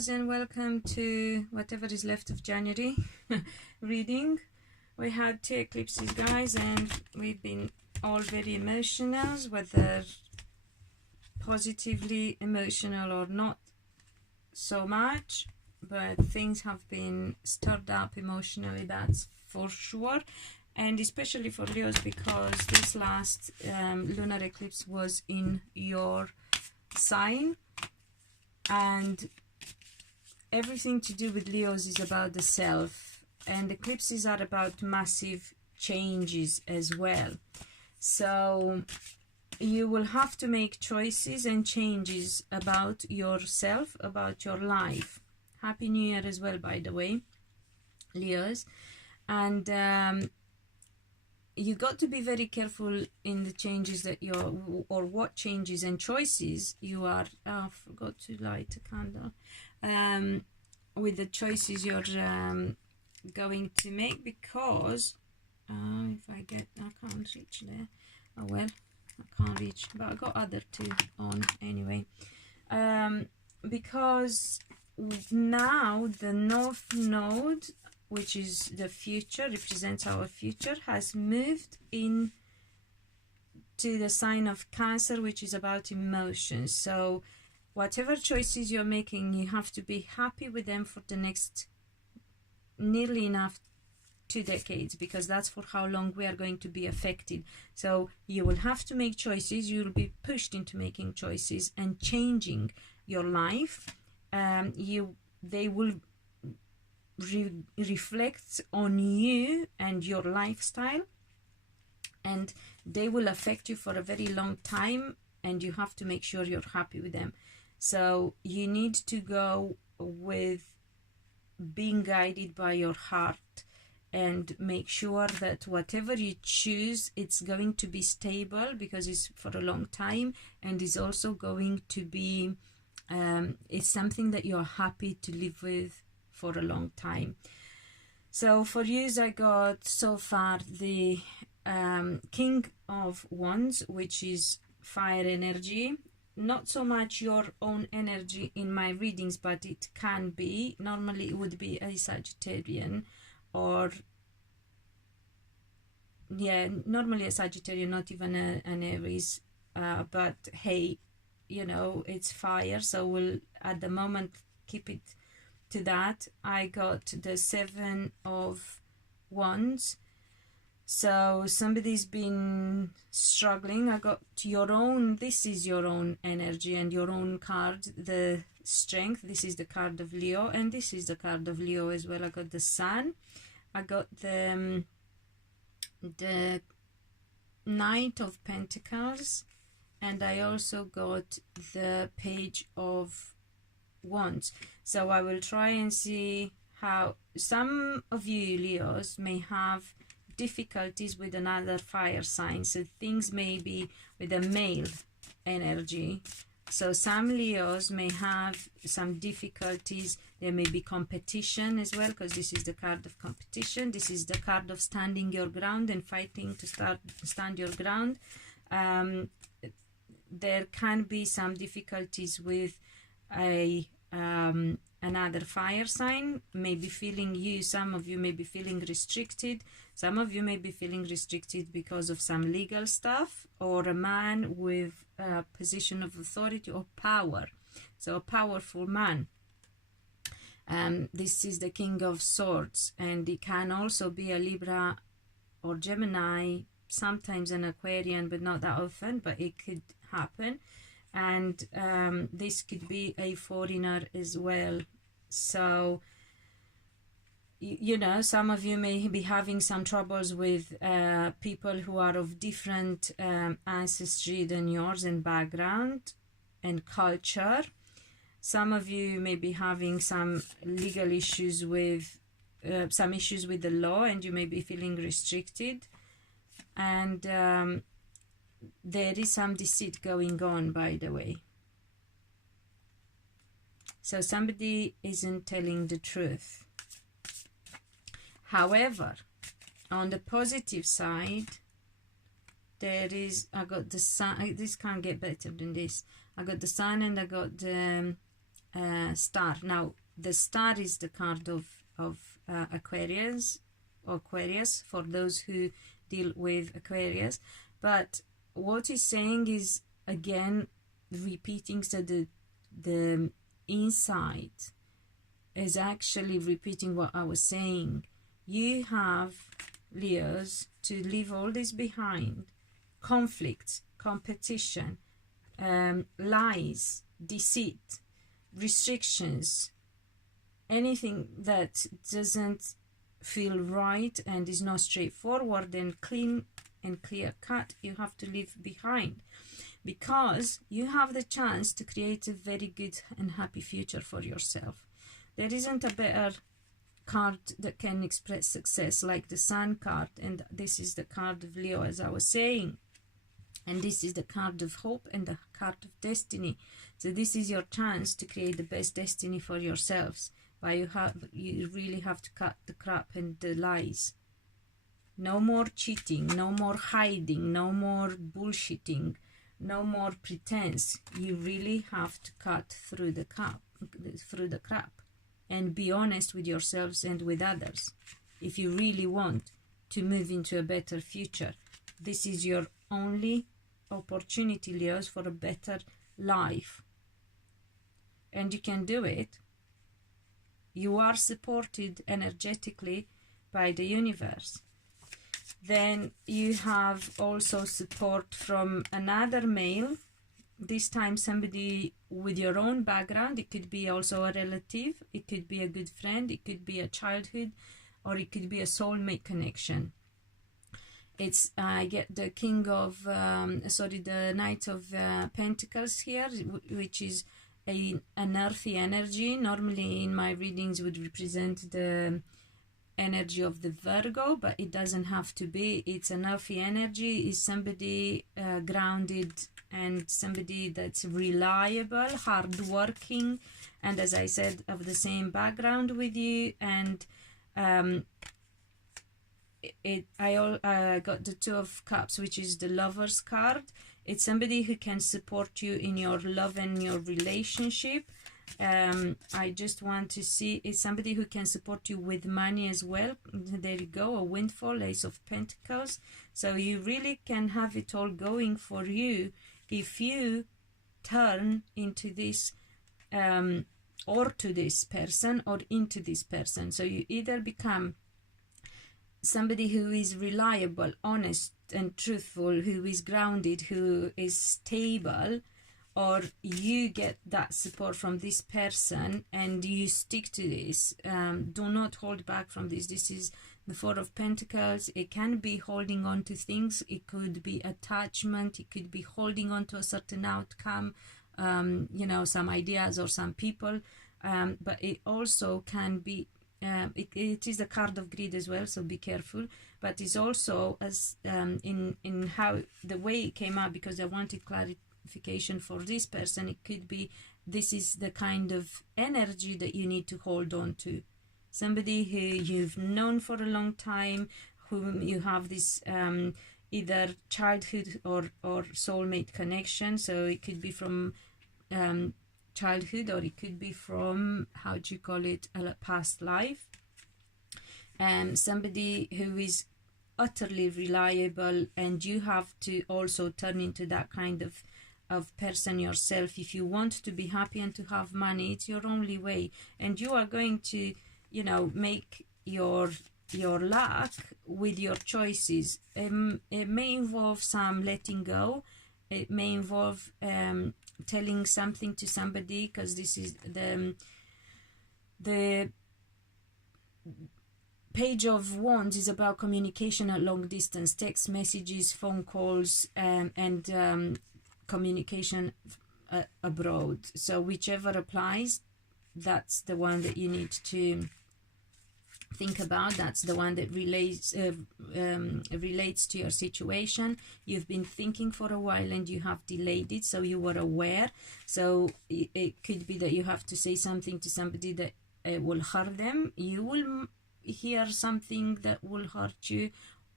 Leos, and welcome to whatever is left of January reading. We had 2 eclipses, guys, and we've been all very emotional, whether positively emotional or not so much, but things have been stirred up emotionally, that's for sure. And especially for Leos, because this last lunar eclipse was in your sign, and everything to do with Leos is about the self, and eclipses are about massive changes as well. So you will have to make choices and changes about yourself, about your life. Happy New Year as well, by the way, Leos. And you got to be very careful in the changes that you're, or what changes and choices you are. I forgot to light a candle. With the choices you're going to make, because if I can't reach there. Oh well, I can't reach, but I got other 2 on anyway. Because now the North Node, which is the future, represents our future, has moved in to the sign of Cancer, which is about emotions. So whatever choices you're making, you have to be happy with them for the next nearly enough 2 decades, because that's for how long we are going to be affected. So you will have to make choices, you will be pushed into making choices and changing your life. They will reflect on you and your lifestyle, and they will affect you for a very long time, and you have to make sure you're happy with them. So you need to go with being guided by your heart, and make sure that whatever you choose, it's going to be stable, because it's for a long time, and is also going to be it's something that you're happy to live with for a long time. So for you, I got so far the King of Wands, which is fire energy. Not so much your own energy in my readings, but it can be. Normally it would be a Sagittarian, or normally a Sagittarian, not even an Aries, but hey, you know, it's fire, so we'll at the moment keep it to that. I got the 7 of Wands, so somebody's been struggling. I got your own, this is your own energy and your own card, the Strength. This is the card of Leo, and this is the card of Leo as well. I got the Sun, I got the Knight of Pentacles, and I also got the Page of Wands. So I will try and see how some of you Leos may have difficulties with another fire sign. So things may be with a male energy. So some Leos may have some difficulties. There may be competition as well, because this is the card of competition. This is the card of standing your ground and fighting to stand your ground. There can be some difficulties with another fire sign. Maybe feeling some of you may be feeling restricted. Some of you may be feeling restricted because of some legal stuff, or a man with a position of authority or power. So a powerful man. This is the King of Swords, and it can also be a Libra or Gemini, sometimes an Aquarian, but not that often, but it could happen. And this could be a foreigner as well. So you know, some of you may be having some troubles with people who are of different ancestry than yours, and background and culture. Some of you may be having some legal issues with some issues with the law, and you may be feeling restricted. And there is some deceit going on, by the way. So somebody isn't telling the truth. However, on the positive side, there is, I got the Sun. This can't get better than this. I got the Sun, and I got the star. Now the star is the card of Aquarius for those who deal with Aquarius, but what he's saying is again repeating, so the insight is actually repeating what I was saying. You have, Leos, to leave all this behind: conflicts, competition, lies, deceit, restrictions, anything that doesn't feel right and is not straightforward and clean and clear cut, you have to leave behind, because you have the chance to create a very good and happy future for yourself. There isn't a better card that can express success like the Sun card, and this is the card of Leo, as I was saying, and this is the card of hope and the card of destiny. So this is your chance to create the best destiny for yourselves, but you really have to cut the crap and the lies. No more cheating, no more hiding, no more bullshitting, no more pretense. You really have to cut through the crap and be honest with yourselves and with others if you really want to move into a better future. This is your only opportunity, Leos, for a better life, and you can do it. You are supported energetically by the universe. Then you have also support from another male, this time somebody with your own background. It could be also a relative, it could be a good friend, it could be a childhood, or it could be a soulmate connection. It's I get the the Knight of Pentacles here, which is an earthy energy. Normally in my readings would represent the energy of the Virgo, but it doesn't have to be. It's an earthy energy. Is somebody grounded and somebody that's reliable, hardworking, and as I said, of the same background with you. And I got the Two of Cups, which is the Lover's card. It's somebody who can support you in your love and your relationship. I just want to see, it's somebody who can support you with money as well. There you go, a windfall, Ace of Pentacles. So you really can have it all going for you if you turn into this or to this person or into this person. So you either become somebody who is reliable, honest and truthful, who is grounded, who is stable, or you get that support from this person and you stick to this. Do not hold back from this. This is the Four of Pentacles. It can be holding on to things, it could be attachment, it could be holding on to a certain outcome, you know, some ideas or some people, but it also can be it is a card of greed as well, so be careful. But it's also as in how the way it came out, because I wanted clarification for this person. It could be this is the kind of energy that you need to hold on to. Somebody who you've known for a long time, whom you have this either childhood or soulmate connection. So it could be from childhood, or it could be from, how do you call it, a past life. And somebody who is utterly reliable, and you have to also turn into that kind of person yourself. If you want to be happy and to have money, it's your only way, and you are going to, you know, make your luck with your choices. It may involve some letting go. It may involve telling something to somebody, because this is the Page of Wands is about communication at long distance, text messages, phone calls, and communication abroad. So whichever applies, that's the one that you need to think about. That's the one that relates to your situation. You've been thinking for a while and you have delayed it, so you were aware. So it could be that you have to say something to somebody that will hurt them. You will hear something that will hurt you,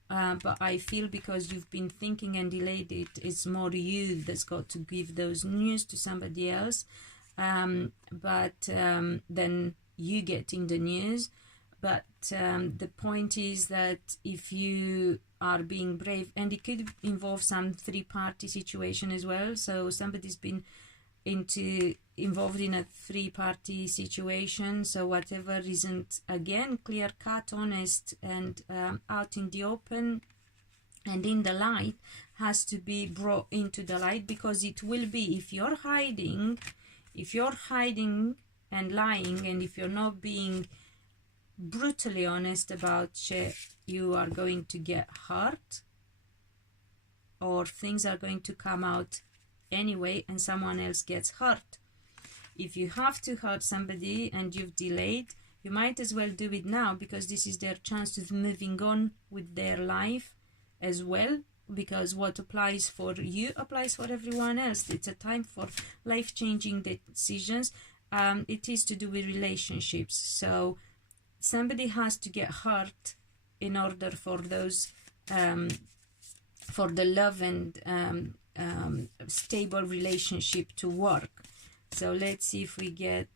but I feel because you've been thinking and delayed it, it's more you that's got to give those news to somebody else. but then you get in the news. But the point is that if you are being brave, and it could involve some three-party situation as well, so somebody's been involved in a three-party situation, so whatever isn't, again, clear-cut, honest, and out in the open and in the light has to be brought into the light, because it will be, if you're hiding and lying, and if you're not being brutally honest about shit, you are going to get hurt, or things are going to come out anyway and someone else gets hurt. If you have to hurt somebody and you've delayed, you might as well do it now, because this is their chance of moving on with their life as well, because what applies for you applies for everyone else. It's a time for life-changing decisions. It is to do with relationships, so somebody has to get hurt in order for those for the love and stable relationship to work. So let's see if we get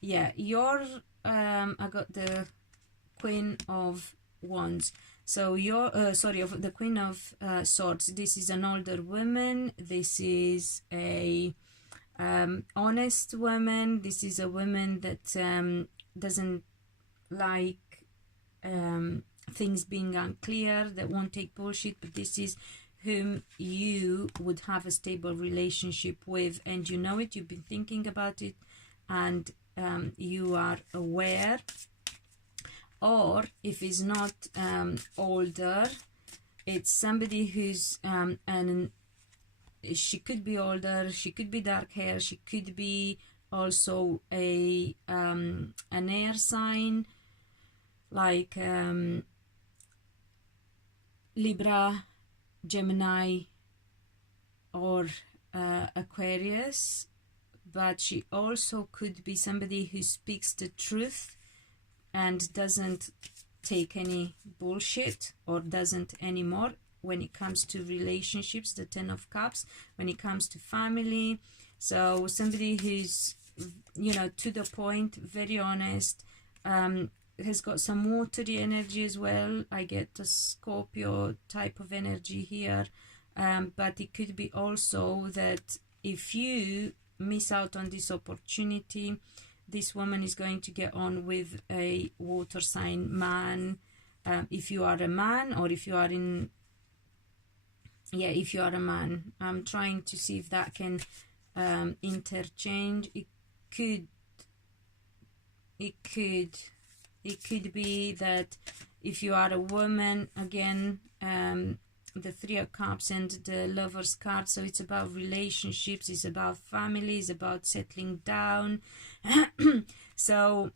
yeah, your I got the Queen of Wands. So your sorry, of the Queen of Swords. This is an older woman. This is a honest woman. This is a woman that doesn't like things being unclear, that won't take bullshit, but this is whom you would have a stable relationship with, and you know it, you've been thinking about it, and you are aware. Or if it's not older, it's somebody who's and she could be older, she could be dark hair, she could be also a an air sign like Libra, Gemini, or Aquarius, but she also could be somebody who speaks the truth and doesn't take any bullshit, or doesn't anymore when it comes to relationships, the 10 of Cups, when it comes to family. So somebody who's, you know, to the point, very honest, has got some watery energy as well. I get a Scorpio type of energy here, but it could be also that if you miss out on this opportunity, this woman is going to get on with a water sign man. If you are a man, or if you are in, yeah, if you are a man, I'm trying to see if that can interchange. It could be that if you are a woman, again, the 3 of Cups and the Lover's card, so it's about relationships, it's about family, it's about settling down. So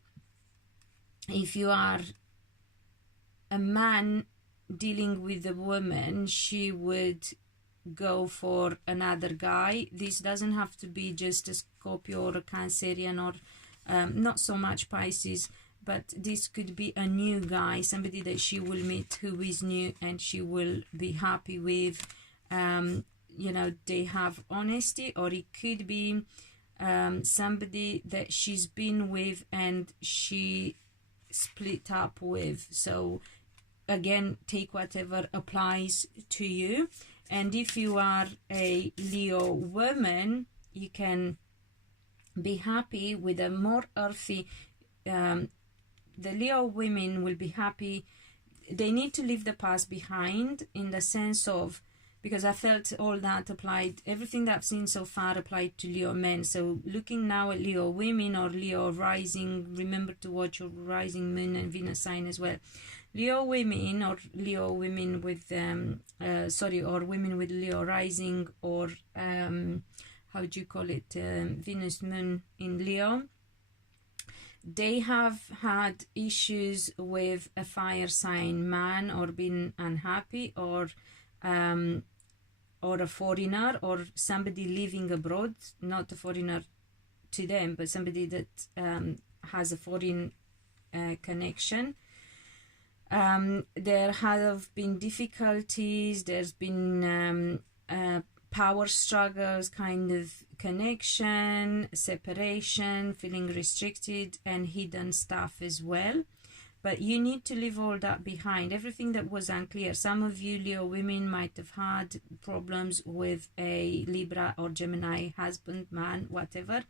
if you are a man dealing with a woman, she would go for another guy. This doesn't have to be just a Scorpio or a Cancerian, or not so much Pisces, but this could be a new guy, somebody that she will meet who is new and she will be happy with. You know, they have honesty, or it could be somebody that she's been with and she split up with. So again, take whatever applies to you. And if you are a Leo woman, you can be happy with a more earthy, the Leo women will be happy. They need to leave the past behind, in the sense of, because I felt all that applied, everything that I've seen so far applied to Leo men. So looking now at Leo women or Leo rising, remember to watch your rising moon and Venus sign as well. Leo women, or Leo women with or women with Leo rising, or how do you call it, Venus moon in Leo, they have had issues with a fire sign man, or been unhappy, or a foreigner, or somebody living abroad, not a foreigner to them, but somebody that has a foreign connection. There have been difficulties, there's been power struggles, kind of connection, separation, feeling restricted, and hidden stuff as well. But you need to leave all that behind, everything that was unclear. Some of you Leo women might have had problems with a Libra or Gemini husband, man, whatever.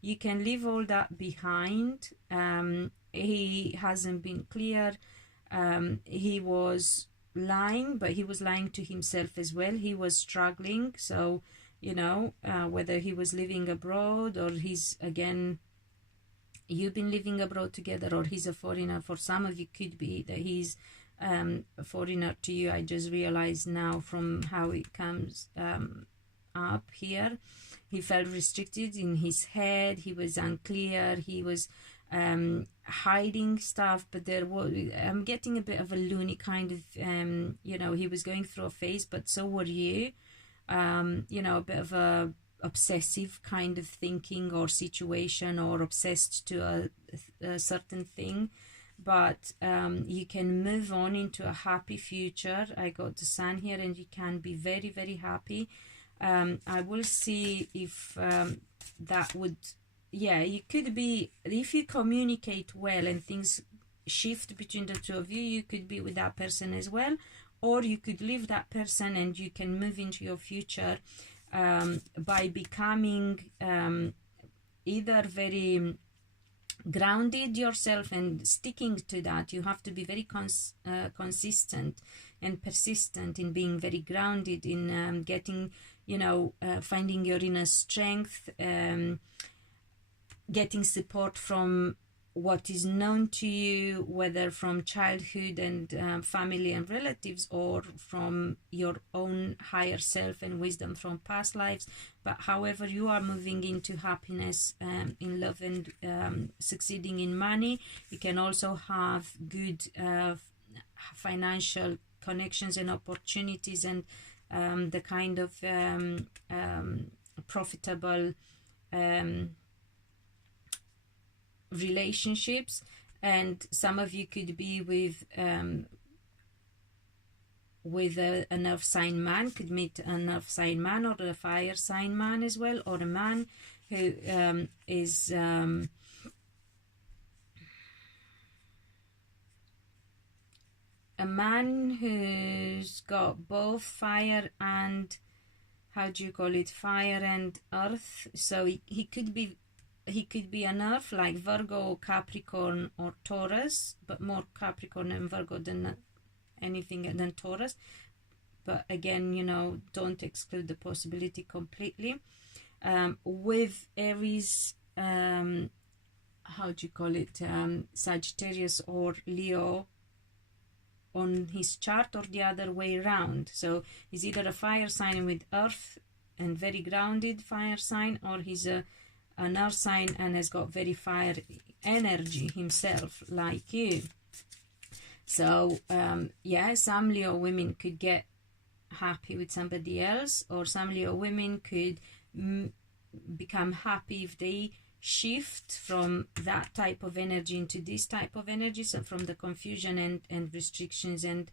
You can leave all that behind. He hasn't been clear. He was lying, but he was lying to himself as well. He was struggling. So, you know, whether he was living abroad or he's, again, you've been living abroad together, or he's a foreigner. For some of you, could be that he's a foreigner to you. I just realized now from how it comes up here. He felt restricted in his head. He was unclear. He was hiding stuff, but there was, I'm getting a bit of a loony kind of, you know, he was going through a phase, but so were you. You know, a bit of a obsessive kind of thinking or situation, or obsessed to a certain thing. But you can move on into a happy future. I got the sun here, and you can be very, very happy. I will see if that would, yeah, you could be, if you communicate well and things shift between the two of you, you could be with that person as well, or you could leave that person and you can move into your future by becoming either very grounded yourself and sticking to that. You have to be very consistent and persistent in being very grounded in getting, you know, finding your inner strength, getting support from what is known to you, whether from childhood and family and relatives, or from your own higher self and wisdom from past lives. But however you are moving into happiness, in love, and succeeding in money, you can also have good financial connections and opportunities, and the kind of profitable relationships. And some of you could be with an earth sign man, could meet an earth sign man, or a fire sign man as well, or a man who is a man who's got both fire and, how do you call it, fire and earth. So he could be an earth, like Virgo, Capricorn, or Taurus, but more Capricorn and Virgo than anything than Taurus. But again, you know, don't exclude the possibility completely. With Aries, how do you call it, Sagittarius or Leo on his chart, or the other way around. So he's either a fire sign with earth and very grounded fire sign, or he's an earth sign and has got very fire energy himself, like you. So yeah, some Leo women could get happy with somebody else, or some Leo women could become happy if they shift from that type of energy into this type of energy. So from the confusion and restrictions and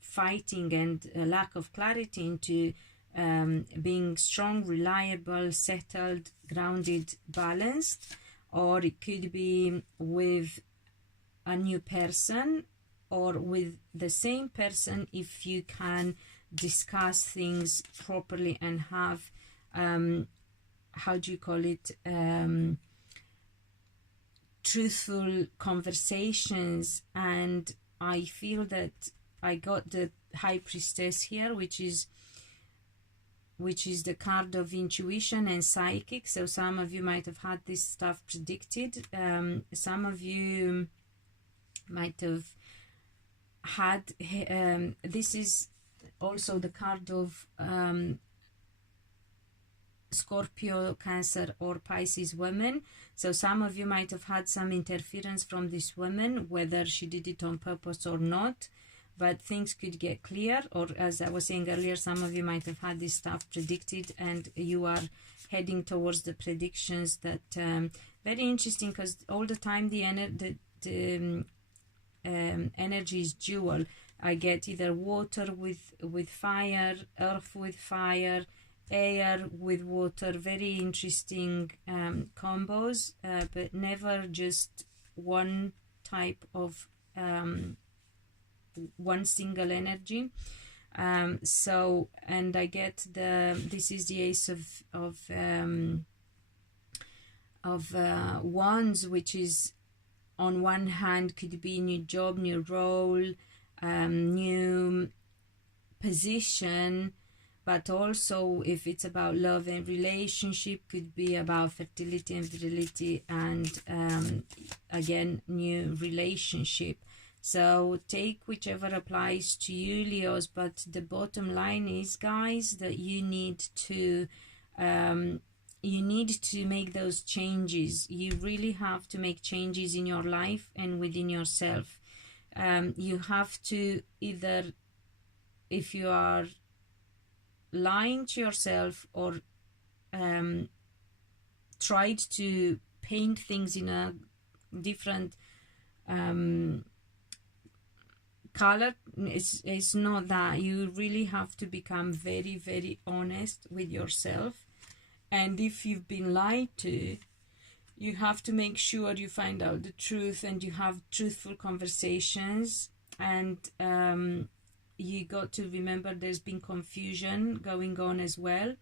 fighting and lack of clarity into being strong, reliable, settled, grounded, balanced. Or it could be with a new person, or with the same person if you can discuss things properly and have how do you call it, truthful conversations. And I feel that I got the High Priestess here, which is the card of intuition and psychic. So some of you might have had this stuff predicted. Some of you might have had this is also the card of Scorpio, Cancer, or Pisces women. So some of you might have had some interference from this woman, whether she did it on purpose or not, but things could get clear. Or as I was saying earlier, some of you might have had this stuff predicted, and you are heading towards the predictions. That very interesting, because all the time the energy is dual. I get either water with fire, earth with fire, air with water. Very interesting combos, but never just one type of one single energy. So, and I get this is the Ace of Wands, which is on one hand could be new job, new role, new position, but also if it's about love and relationship, could be about fertility and virility, and again, new relationship. So take whichever applies to you, Leos, but the bottom line is, guys, that you need to make those changes. You really have to make changes in your life and within yourself. You have to either, if you are lying to yourself or tried to paint things in a different color, it's not that. You really have to become very, very honest with yourself. And if you've been lied to, you have to make sure you find out the truth and you have truthful conversations. And you got to remember there's been confusion going on as well,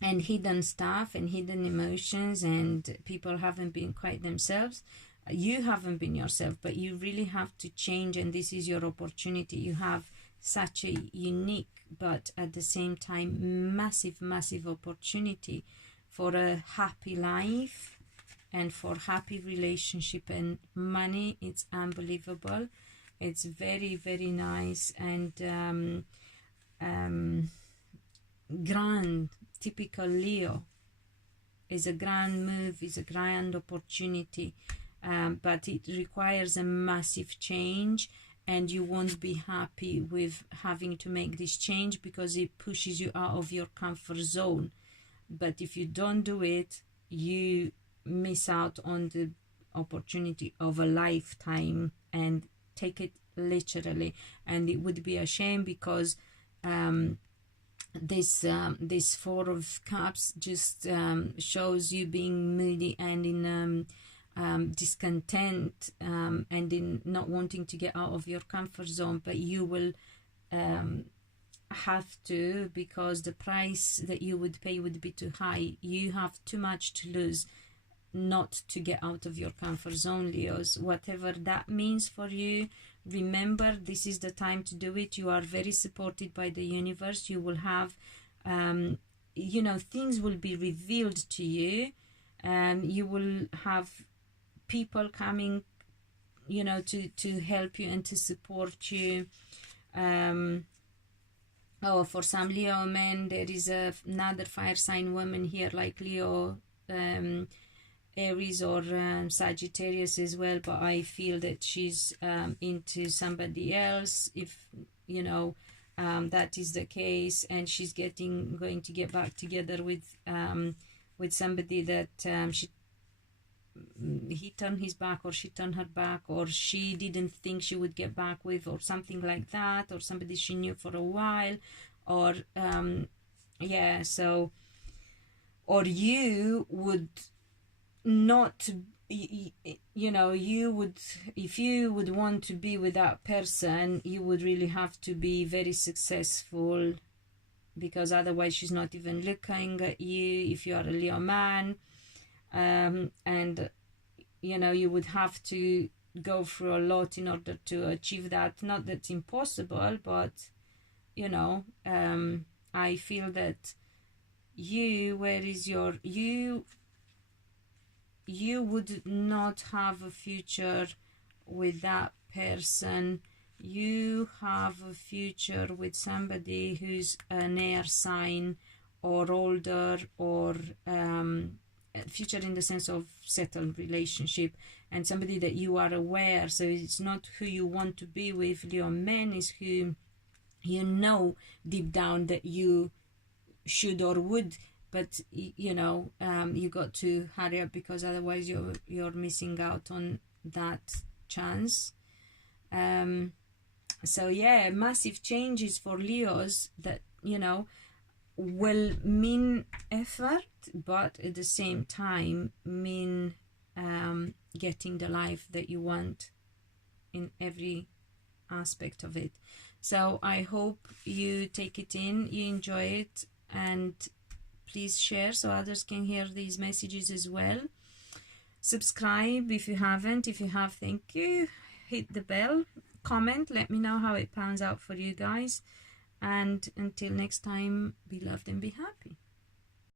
and hidden stuff and hidden emotions, and people haven't been quite themselves. You haven't been yourself, but you really have to change, and this is your opportunity. You have such a unique but at the same time massive opportunity for a happy life and for happy relationship and money. It's unbelievable. It's very, very nice and grand. Typical Leo. Is a grand move, is a grand opportunity, but it requires a massive change, and you won't be happy with having to make this change because it pushes you out of your comfort zone. But if you don't do it, you miss out on the opportunity of a lifetime, and take it literally. And it would be a shame because this Four of Cups just shows you being moody and in discontent and in not wanting to get out of your comfort zone. But you will have to, because the price that you would pay would be too high. You have too much to lose not to get out of your comfort zone, Leos. Whatever that means for you, remember, this is the time to do it. You are very supported by the universe. You will have things will be revealed to you, and you will have people coming to help you and to support you. For some Leo men, there is another fire sign woman here, like Leo, Aries or Sagittarius as well, but I feel that she's into somebody else, if that is the case, and she's going to get back together with somebody that he turned his back, or she turned her back, or she didn't think she would get back with, or something like that, or somebody she knew for a while, or or you would not, you would, if you would want to be with that person, you would really have to be very successful, because otherwise she's not even looking at you if you are a Leo man. And you would have to go through a lot in order to achieve that. Not that it's impossible, but I feel that you would not have a future with that person. You have a future with somebody who's an air sign or older, or future in the sense of settled relationship, and somebody that you are aware. So it's not who you want to be with, Leo men, is who deep down that you should or would, but you got to hurry up, because otherwise you're missing out on that chance. So yeah, massive changes for Leos that, you know, will mean effort, but at the same time mean getting the life that you want in every aspect of it. So I hope you take it in, you enjoy it, and please share so others can hear these messages as well. Subscribe if you haven't. If you have, thank you. Hit the bell, comment, let me know how it pans out for you guys, and until next time, be loved and be happy.